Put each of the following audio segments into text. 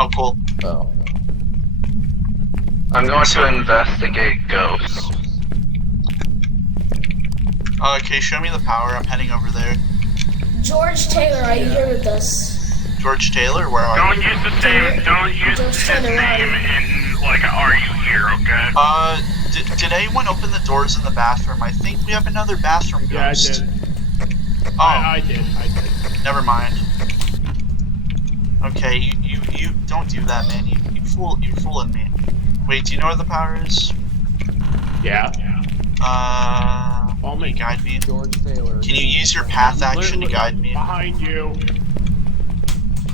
Oh, cool. Oh. I'm going to investigate ghosts. Okay, show me the power. I'm heading over there. George Taylor, are you here with us? George Taylor, where are Don't you? use the same. Don't use George his Taylor, where are name you? in like, "Are you here?" Okay. Did anyone open the doors in the bathroom? I think we have another bathroom ghost. Yeah, I did. Oh, I did. never mind. Okay, you don't do that, man. You're fooling me. Wait, do you know where the power is? Yeah. Can you guide me? George Taylor. Can you use your path action to guide me? Behind you.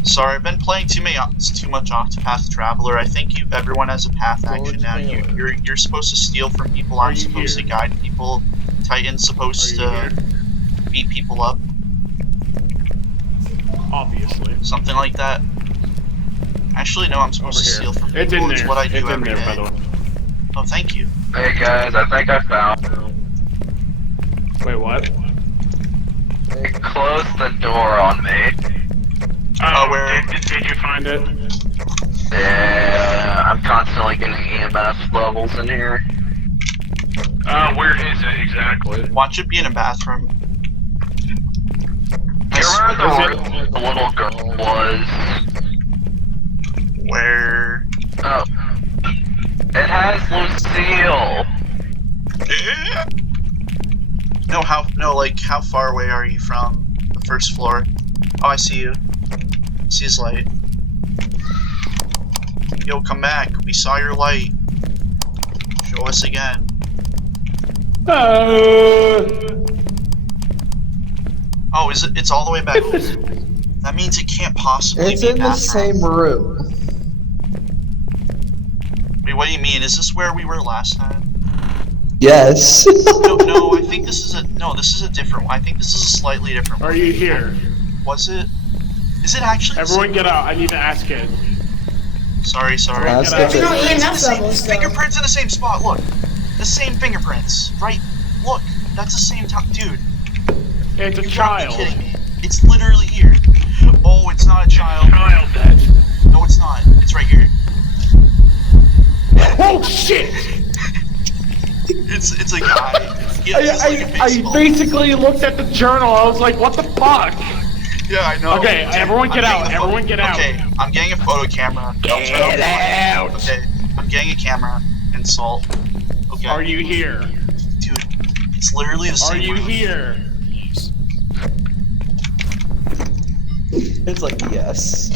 Sorry, I've been playing too much Octopath Traveler. I think everyone has a path action now. You're supposed to steal from people. I'm supposed to guide people. Titan's supposed to beat people up. Obviously. Something like that. Actually, no, I'm supposed to steal from people. It's in there. It's what I do It's in every there, day. by the way. Oh, thank you. Hey guys, I think I found him. Wait, what? They closed the door on me. Oh, where? Did you find it? Yeah, I'm constantly getting EMF levels in here. Where is it exactly? Watch it be in a bathroom. Do you remember where the little girl was? Where? Oh. It has Lucille! No, how far away are you from the first floor? Oh, I see you. I see his light. Yo, come back. We saw your light. Show us again. Oh, is it? It's all the way back. That means it can't possibly It's be in the same room. Wait, what do you mean? Is this where we were last time? Yes. No, I think this is a different one. I think this is a slightly different one. Are you here? Was it? Is it actually? Everyone get out. I need to ask it. Sorry. Ask There's it. no EMF levels, though. Fingerprints in the same spot. Look, the same fingerprints. Right? Look, that's the same time, dude. It's a You gotta child. be kidding me. It's literally here. Oh, it's not a child. Child dead. No, it's not. It's right here. Oh shit! It's a guy. I basically looked at the journal. I was like, what the fuck? Yeah, I know. Okay, everyone get out. Everyone get out. Okay, I'm getting a photo camera. Get out. Okay, I'm getting a camera and salt. Okay. Are you here? Dude, it's literally the same Are you room. here? It's like, yes.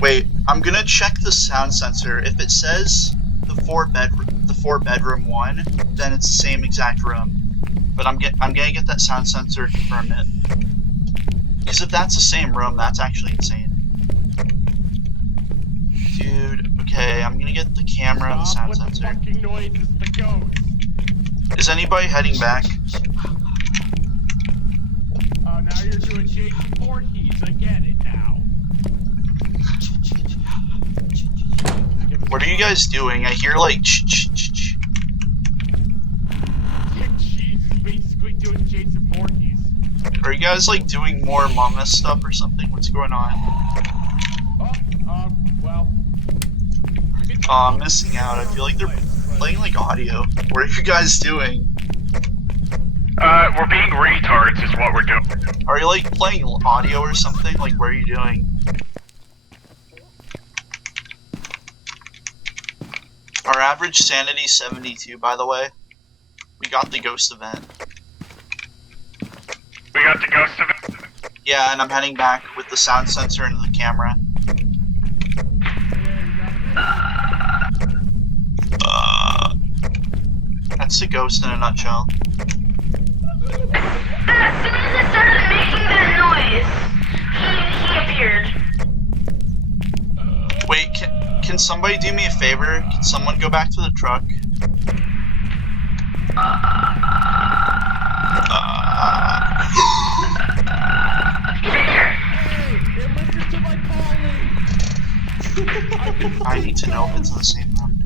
Wait, I'm gonna check the sound sensor. If it says the four bedroom one, then it's the same exact room. But I'm gonna get that sound sensor to confirm it. Because if that's the same room, that's actually insane. Dude, okay, I'm gonna get the camera and the sound sensor. Fucking noise is the ghost. Is anybody heading back? Oh, now you're doing Jason Voorhees. I get it now. What are you guys doing? I hear like She's basically doing Jason Voorhees. Are you guys like doing more Among Us stuff or something? What's going on? Well. Oh, I'm missing out. I feel like they're playing like audio. What are you guys doing? We're being retards is what we're doing. Are you like playing audio or something? Like, what are you doing? Our average sanity 72, by the way. We got the ghost event. We got the ghost of it. Yeah, and I'm heading back with the sound sensor and the camera. That's the ghost in a nutshell. As soon as I started making that noise, he appeared. Wait, can somebody do me a favor? Can someone go back to the truck? I need to know if it's in the same room.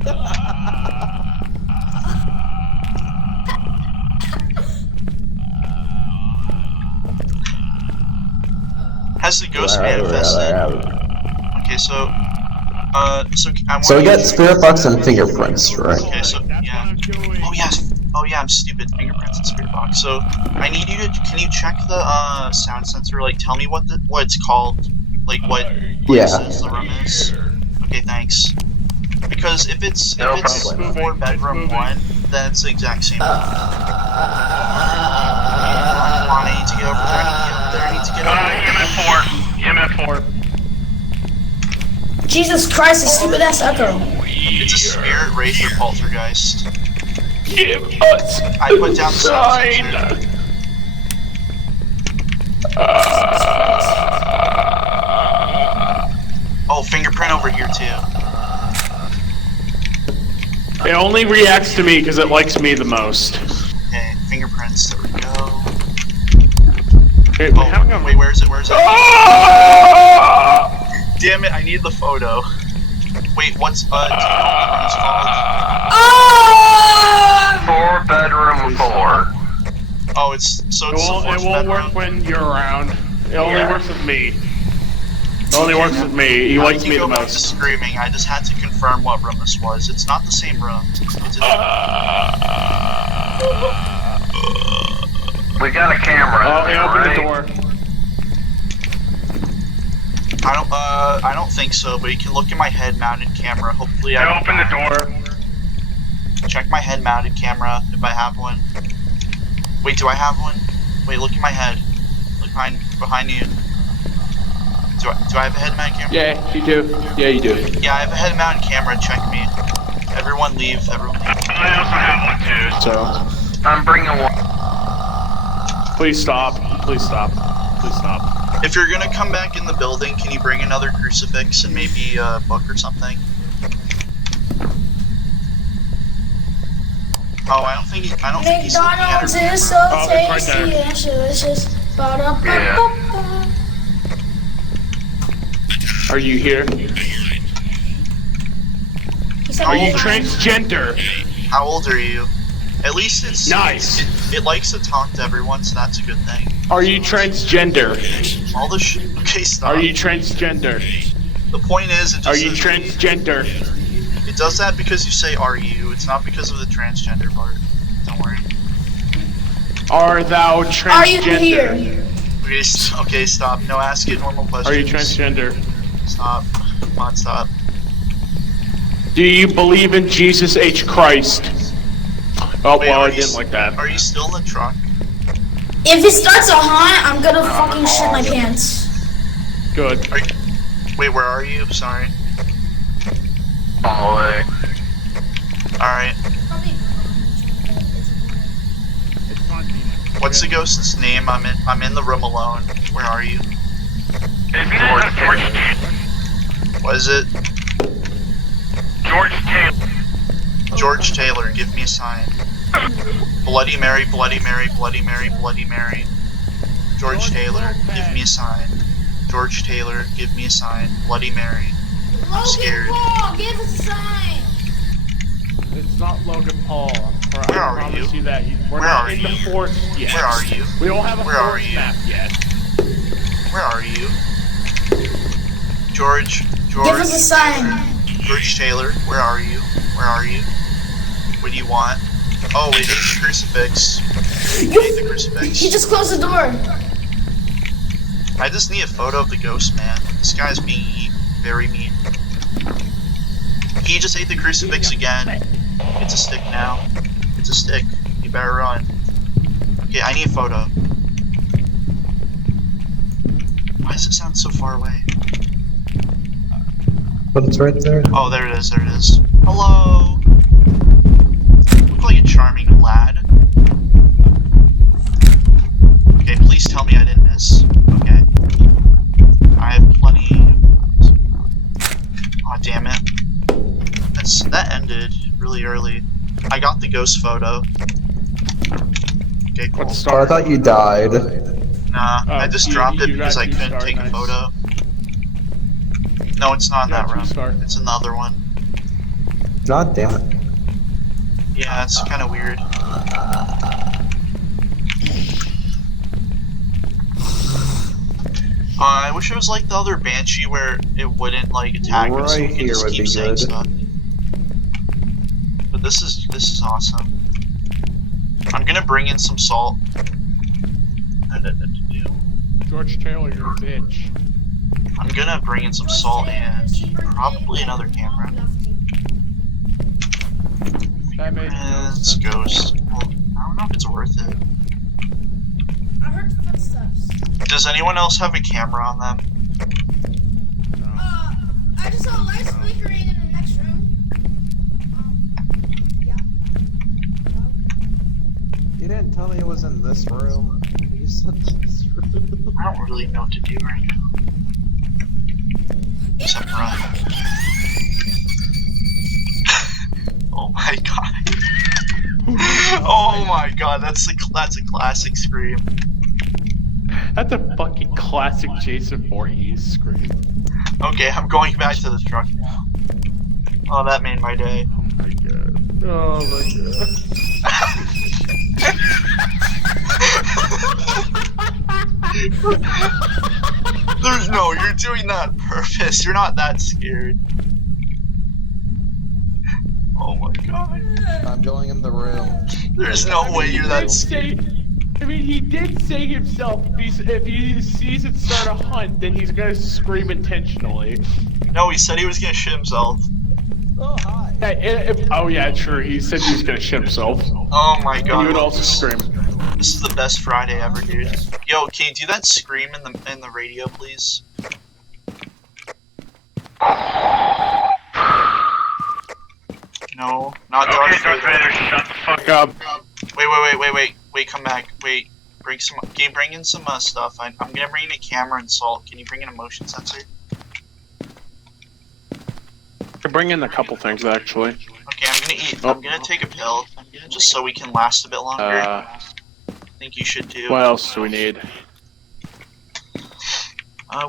Has the ghost manifested? Okay, so So we got spirit box and fingerprints, right? Okay, so That's yeah. what I'm doing. Oh yes. Oh yeah, I'm stupid. Fingerprints and spirit box. So I need you to. Can you check the sound sensor? Like, tell me what it's called. Like what Yeah. it says the room is. Okay, thanks. Because if it's No it's problem. 4 bedroom 1, then it's the exact same room. Come on, I need to get over there. I need to get over there. EMF 4. Jesus Christ, a stupid ass echo. It's a spirit, wraith, or poltergeist. Give us I put down the sound sensor. Oh, fingerprint over here too. It only reacts to me because it likes me the most. Okay, fingerprints. There we go. Okay, Oh, wait, where is it? Where is it? Damn it! I need the photo. Wait, what's do you know what the room's called? Oh! 4 bedroom 4. Oh, it's so It it's the won't, fourth it won't bedroom. work when you're around. It only Yeah. works with me. It only works with me. He Now likes we me can the go back to most. screaming. I just had to confirm what room this was. It's not the same room. It's a We got a camera. Oh, he opened right? the door. I don't think so, but you can look at my head-mounted camera. Hopefully, I Open the door. check my head-mounted camera if I have one. Wait, do I have one? Wait, look at my head. Look behind you. Do I have a head-mounted camera? Yeah, you do. Yeah, you do. Yeah, I have a head-mounted camera. Check me. Everyone leave. Everyone leave. I also have one too. So, I'm bringing one. please stop. Please stop. Please stop. If you're gonna come back in the building, can you bring another crucifix and maybe a book or something? Oh, I don't think he's looking at McDonald's her is so camera. Oh, it's right tasty there. and delicious. Ba-da-ba-ba-ba. Are you here? He said Are you hi. transgender? How old are you? At least it's Nice. It likes to talk to everyone, so that's a good thing. Are you transgender? All the okay, stop. Are you transgender? The point is, it Are just you says- transgender? It does that because you say "are you." It's not because of the transgender part. Don't worry. Are thou transgender? Are you here? Okay, stop. No, ask it normal questions. Are you transgender? Stop. Come on, stop. Do you believe in Jesus H. Christ? Oh, Wait, well, are I you didn't like that. Are you still in the truck? If it starts a haunt, I'm gonna fucking shit my pants. Good. Wait, where are you? Sorry. Hallway. Alright. It's fine. What's the ghost's name? I'm in the room alone. Where are you? What is it? George Taylor. George Taylor, give me a sign. Bloody Mary, Bloody Mary, Bloody Mary, Bloody Mary. George Taylor, give me a sign. George Taylor, give me a sign. Bloody Mary. I'm scared. Paul, give us a sign. It's not Logan Paul. Where I are promise you? you that. We're Where not are in the you? forest yet. Where are you? We don't have a Where are forest you? map yet. Where are you? George Give us a sign. George Taylor, where are you? Where are you? What do you want? Oh, it ate the crucifix. It ate the crucifix. He just closed the door. I just need a photo of the ghost, man. This guy's being very mean. He just ate the crucifix again. It's a stick now. It's a stick. You better run. Okay, I need a photo. Why does it sound so far away? But it's right there. Oh, there it is, there it is. Hello! Look like a charming lad. Okay, please tell me I didn't miss. Okay. I have plenty of... Aw, damn it. That ended really early. I got the ghost photo. Okay, cool. What's Oh, I start? thought you died. Nah, I just dropped it you because got I couldn't start, take a nice. photo. No, it's not in You got that room. start. It's another one. God damn it. Yeah, it's kind of weird. I wish it was like the other Banshee where it wouldn't like attack us. So we Right could here just would keep be saying good. stuff. But this is awesome. I'm gonna bring in some salt. George Taylor, you're a bitch. I'm gonna bring in some salt and probably another camera. That made no And sense. ghost. Well, I don't know if it's worth it. I heard footsteps. Does anyone else have a camera on them? I just saw lights flickering in the next room. Yeah. You didn't tell me it was in this room. You said this room. I don't really know what to do right now. Except run. Oh my god. Oh my god, that's a classic scream. That's a fucking classic Jason Voorhees scream. Okay, I'm going back to the truck now. Oh, that made my day. Oh my god. Oh my There's no, you're doing that on purpose. You're not that scared. Oh my god. I'm going in the room. There's no way you're that scared. I mean, he did say himself, if he sees it start a hunt, then he's gonna scream intentionally. No, he said he was gonna shit himself. Oh, hi. Oh yeah, true. He said he was gonna shit himself. Oh my And god. he would also scream. This is the best Friday ever, dude. Yo, can you do that scream in the radio, please? No, not Darth Vader. Shut the fuck up. Wait, come back. Wait, can you bring in some stuff? I'm gonna bring in a camera and salt. Can you bring in a motion sensor? I bring in a couple things actually. Okay, I'm gonna take a pill, just so we can last a bit longer. I think you should too. What else do we need? I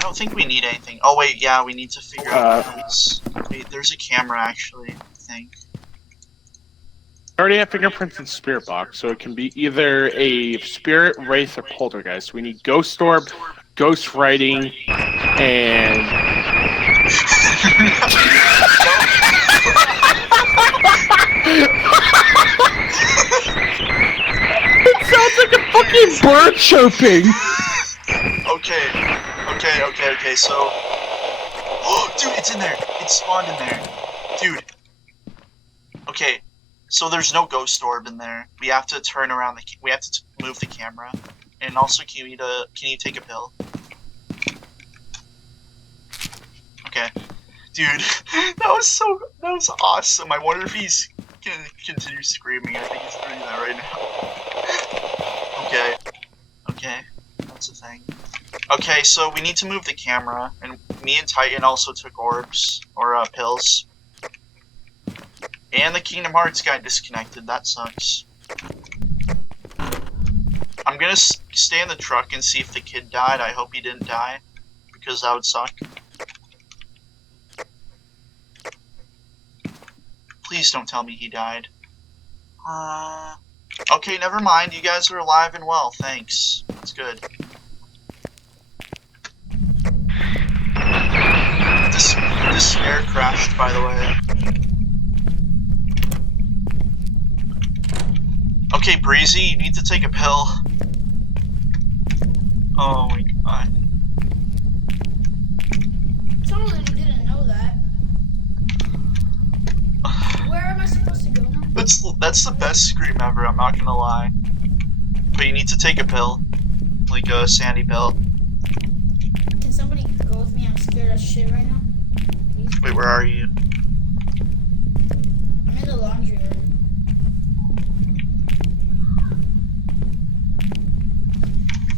don't think we need anything. Oh wait, yeah, we need to figure out this. Wait, there's a camera actually, I think. I already have fingerprints in spirit box, so it can be either a spirit, wraith, or poltergeist. We need ghost orb, ghost writing, and it sounds like a fucking bird chirping. Okay, so oh dude, it's in there. It's spawned in there. Dude. Okay. So there's no ghost orb in there. We have to turn around we have to move the camera. And also can you take a pill? Okay. Dude, that was awesome. I wonder if he's gonna continue screaming. I think he's doing that right now. Okay. That's the thing. Okay, so we need to move the camera, and me and Titan also took orbs, or pills. And the Kingdom Hearts got disconnected, that sucks. I'm gonna stay in the truck and see if the kid died. I hope he didn't die, because that would suck. Please don't tell me he died. Okay, never mind, you guys are alive and well, thanks. That's good. This snare crashed, by the way. Okay, Breezy, you need to take a pill. Oh my god. Totally didn't know that. Where am I supposed to go now? That's the best scream ever, I'm not gonna lie. But you need to take a pill. Like a sandy pill. Can somebody go with me? I'm scared as shit right now. Please. Wait, where are you? I'm in the laundry room.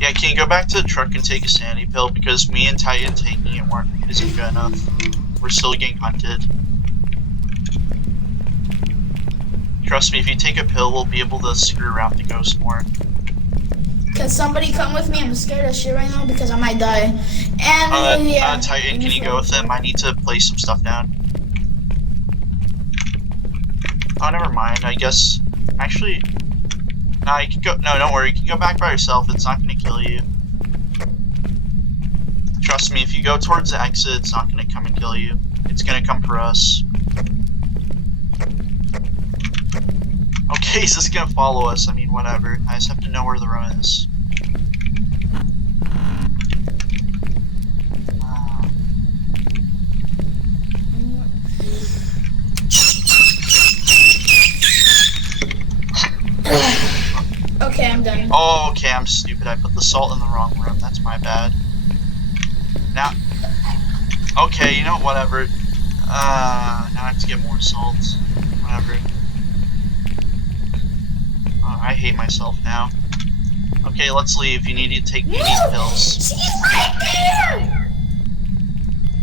Yeah, can you go back to the truck and take a sandy pill? Because me and Titan taking it isn't good enough. We're still getting hunted. Trust me, if you take a pill, we'll be able to screw around the ghost more. Can somebody come with me? I'm scared as shit right now because I might die. And yeah. Titan, can you go with him? I need to place some stuff down. Oh, never mind. I guess. Actually, no, you can go. No, don't worry. You can go back by yourself. It's not gonna kill you. Trust me, if you go towards the exit, it's not gonna come and kill you. It's gonna come for us. Okay, is this gonna follow us? I mean, whatever. I just have to know where the room is. Okay, I'm done. Oh, okay, I'm stupid. I put the salt in the wrong room. That's my bad. Now, okay, you know, whatever. Now I have to get more salt. Whatever. Oh, I hate myself now. Okay, let's leave. You need to take pills. She's right there!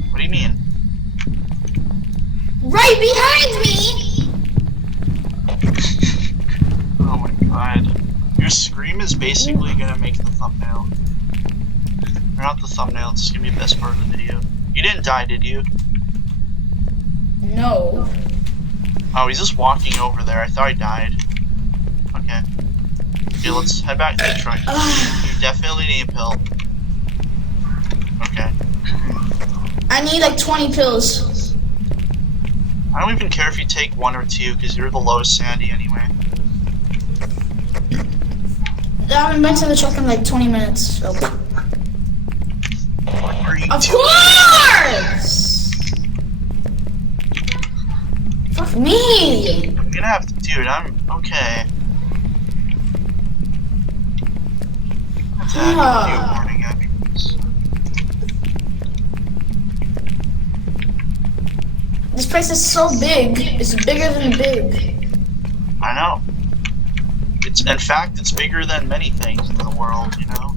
What do you mean? Right behind me! Oh my god. Your scream is basically gonna make the thumbnail. Or not the thumbnail, it's gonna be the best part of the video. You didn't die, did you? No. Oh, he's just walking over there. I thought he died. Okay. Okay, let's head back to the truck. You definitely need a pill. Okay. I need like 20 pills. I don't even care if you take 1 or 2, because you're the lowest sandy anyway. I haven't been to the truck in like 20 minutes. So. What are you Of doing? course! Fuck me! I'm gonna have to, dude, I'm okay. I have to add a new warning after this. This place is so big. It's bigger than big. I know. In fact, it's bigger than many things in the world, you know?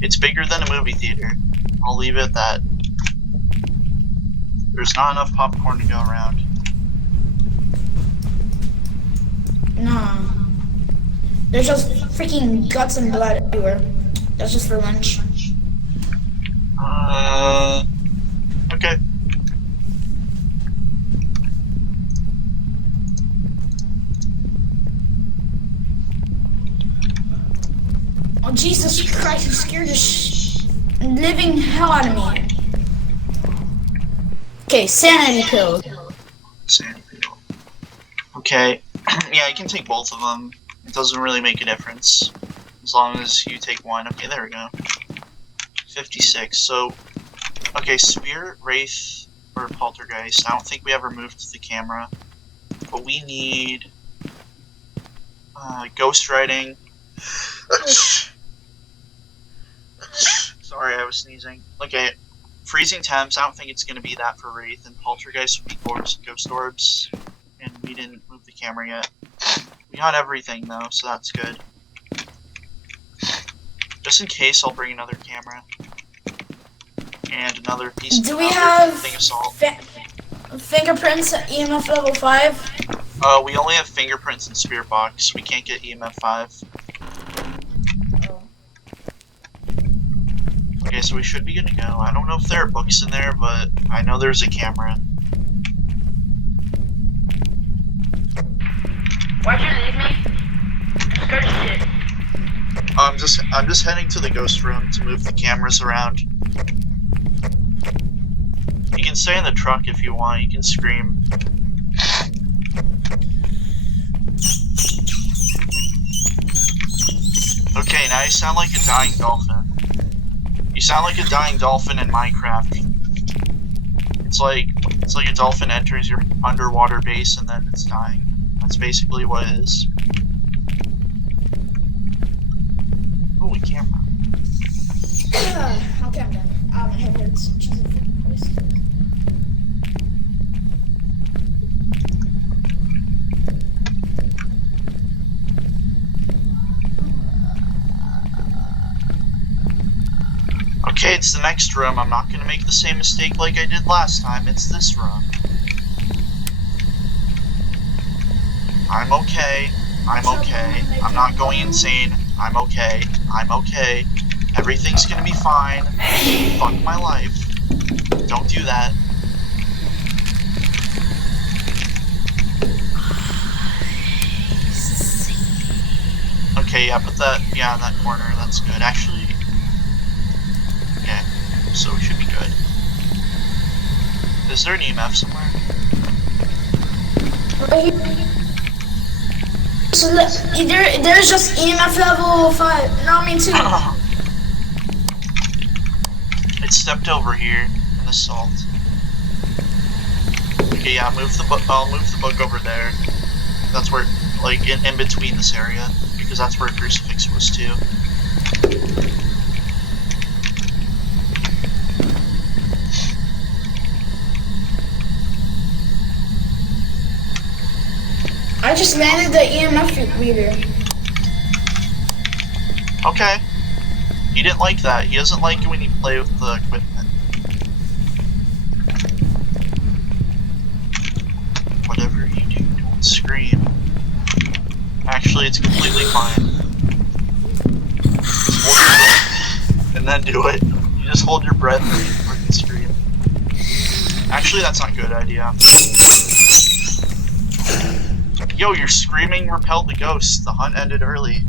It's bigger than a movie theater. I'll leave it at that. There's not enough popcorn to go around. Nah. There's just freaking guts and blood everywhere. That's just for lunch. Okay. Oh, Jesus Christ, you scared the living hell out of me. Okay, sanity pill. Sandy pill. Okay. Yeah, you can take both of them. It doesn't really make a difference. As long as you take one. Okay, there we go. 56. So, okay, Spirit, Wraith, or Poltergeist. I don't think we ever moved the camera. But we need... Ghost Writing. Sorry, I was sneezing. Okay, freezing temps. I don't think it's going to be that for Wraith, and Poltergeist would be ghost orbs. And we didn't move the camera yet. We got everything though, so that's good. Just in case, I'll bring another camera. And another piece of Do we have thing of salt. fingerprints at EMF level 5? We only have fingerprints and spirit box. We can't get EMF 5. Okay, so we should be good to go. I don't know if there are books in there, but I know there's a camera. Why'd you leave me? I'm scared of shit. I'm just heading to the ghost room to move the cameras around. You can stay in the truck if you want. You can scream. Okay, now you sound like a dying dolphin. You sound like a dying dolphin in Minecraft. It's like a dolphin enters your underwater base and then it's dying. That's basically what it is. Holy camera. Okay, I'm done. My head hurts. Jesus fucking Christ. Okay, it's the next room. I'm not gonna make the same mistake like I did last time. It's this room. I'm okay. I'm okay. I'm not going insane. I'm okay. I'm okay. Everything's gonna be fine. Fuck my life. Don't do that. Okay, yeah, put that, yeah, in that corner. That's good. Actually, okay. so we should be good. Is there an EMF somewhere? Right here. So there's just EMF level 5. No, I mean 2. It stepped over here in the salt. Okay, yeah, I'll move the book over there. That's where, like, in between this area, because that's where a crucifix was too. I just landed the EMF reader. Okay. He didn't like that. He doesn't like it when you play with the equipment. Whatever you do, don't scream. Actually, it's completely fine. Just hold your breath, and then do it. You just hold your breath and you freaking scream. Actually, that's not a good idea. Yo, your screaming repelled the ghost. The hunt ended early.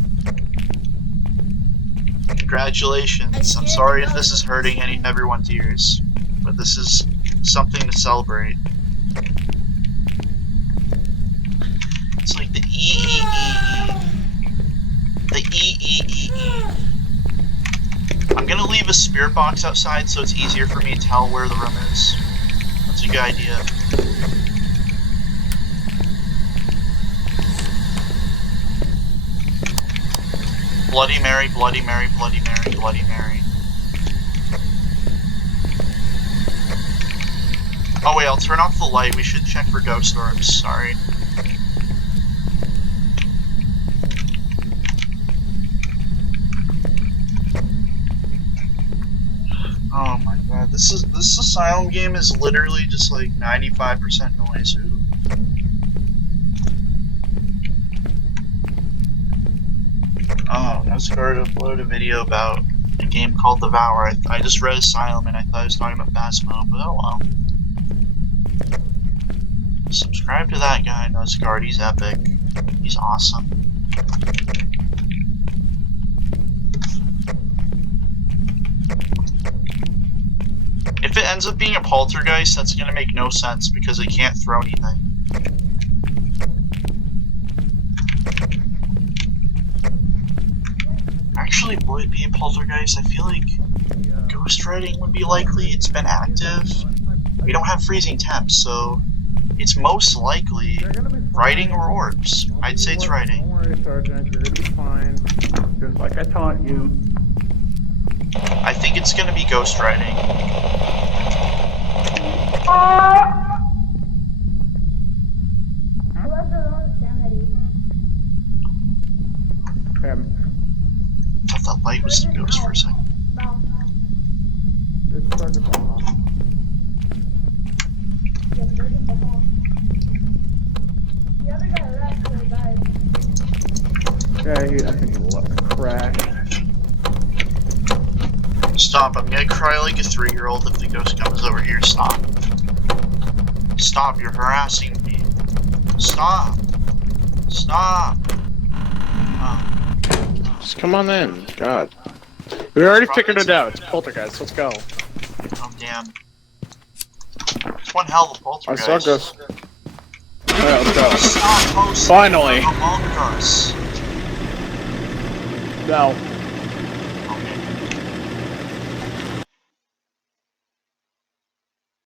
Congratulations. I'm sorry if this is hurting everyone's ears, but this is something to celebrate. It's like the The I'm gonna leave a spirit box outside so it's easier for me to tell where the room is. That's a good idea. Bloody Mary, Bloody Mary, Bloody Mary, Bloody Mary. Oh wait, I'll turn off the light. We should check for ghost orbs. Sorry. Oh my god, this Asylum game is literally just like 95% noise. Ooh. Oh, I was going to upload a video about a game called Devour. I just read Asylum and I thought I was talking about Phasmophobia, but oh well. Subscribe to that guy, Nuzguard, he's epic. He's awesome. If it ends up being a poltergeist, that's gonna make no sense because it can't throw anything. Actually, would it be a poltergeist? I feel like ghost writing would be likely. It's been active. We don't have freezing temps, so it's most likely writing or orbs. I'd say it's writing. Don't worry, Sergeant. You're gonna be fine. Just like I taught you. I think it's gonna be ghost writing. I thought that light was the ghost for a second. It's Sergeant Baha. Yeah, I think he crashed. Stop, I'm gonna cry like a 3-year-old if the ghost comes over here. Stop. Stop, you're harassing me. Stop. Stop. Oh. Just come on in. God. We already figured it out. It's poltergeist. Let's go. Oh, damn. It's one hell of a poltergeist. I saw ghost. Alright, let's go. Stop hosting Finally. Among Us. No.